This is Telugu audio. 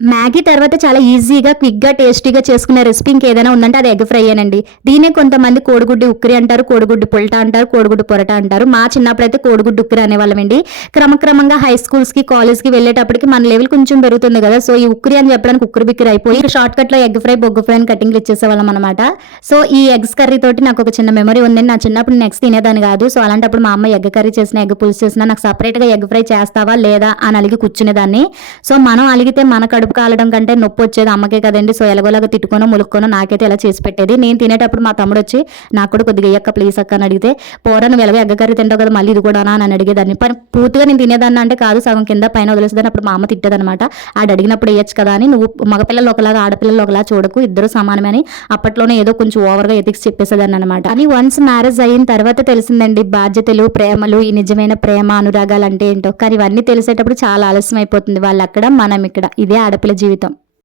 మ్యాగీ తర్వాత చాలా ఈజీగా, క్విక్‌గా, టేస్టీగా చేసుకునే రెసిపీ ఇంకేదైనా ఉందంటే అది ఎగ్ ఫ్రైయేనండి. దీన్నే కొంతమంది కోడిగుడ్డు ఉక్కిరి అంటారు, కోడిగుడ్డు పుల్టా అంటారు, కోడిగుడ్డు పొరట అంటారు. మా చిన్నప్పుడైతే కోడిగుడ్డు ఉక్కిరి అనేవాళ్ళమండి. క్రమక్రమంగా హై స్కూల్స్‌కి, కాలేజ్‌కి వెళ్ళేటప్పటికి మన లెవెల్ కొంచెం పెరుగుతుంది గదా! సో, ఈ ఉక్కిరి అని చెప్పడానికి ఉక్కిరి బిక్కిరి అయిపోయి షార్ట్‌కట్‌లో ఎగ్ ఫ్రై, బొగ్గు ఫ్రై అని కటింగ్‌లు ఇచ్చేసేవాళ్ళం అనమాట. సో, ఈ ఎగ్స్ కర్రీ తోటి నాకొక చిన్న మెమరీ ఉందండి. నా చిన్నప్పుడు నేను ఎగ్స్ తినేదాన్ని గాదు. సో, అలాంటప్పుడు మా అమ్మ ఎగ్ కర్రీ చేసినా, ఎగ్ పులుసు చేసినా నాకు సెపరేట్‌గా ఎగ్ ఫ్రై చేస్తావా లేదా అని అలిగి కూర్చునేదాన్ని. సో, మనం అలిగితే మన కడుపు కాలడం కంటే నొప్పొచ్చేది అమ్మకే కదండీ! సో, ఎలాగోలాగా తిట్టుకోనో, ములుక్కోనో నాకైతే ఇలా చేసి పెట్టేది. నేను తినేటప్పుడు మా తమ్ముడొచ్చి నాకు కూడా కొద్దిగా ఎయ్యక్క ప్లీజ్ అక్క అని అడిగితే, పోరా నువ్వు ఎలాగో ఎగ్ కర్రీ తింటావు కదా మళ్ళీ ఇది కూడానా అని అడిగేదాన్ని. పూర్తిగా నేను తినేదాన్ని అంటే కాదు, సగం కింద పైన వదిలేసేదాన్ని. అప్పుడు మా అమ్మ తిట్టేదనమాట. అడిగినప్పుడు ఎయ్యొచ్చు కదా అని, నువ్వు మగపిల్లలు ఒకలాగా ఆడపిల్లలు ఒకలా చూడకు, ఇద్దరు సమానమే అని అప్పట్లోనే ఏదో కొంచెం ఓవర్‌గా ఎథిక్స్ చెప్పేసేదాన్ని అనమాట. అని వన్స్ మ్యారేజ్ అయిన తర్వాత తెలిసిందండి బాధ్యతలు, ప్రేమలు, ఈ నిజమైన ప్రేమ, అనురాగాలు అంటే ఏంటో. కానీ ఇవన్నీ తెలిసేటప్పుడు చాలా ఆలస్యం అయిపోతుంది. వాళ్ళక్కడ, మనం ఇక్కడ. ఇదే ఆడపిల్ల జీవితం.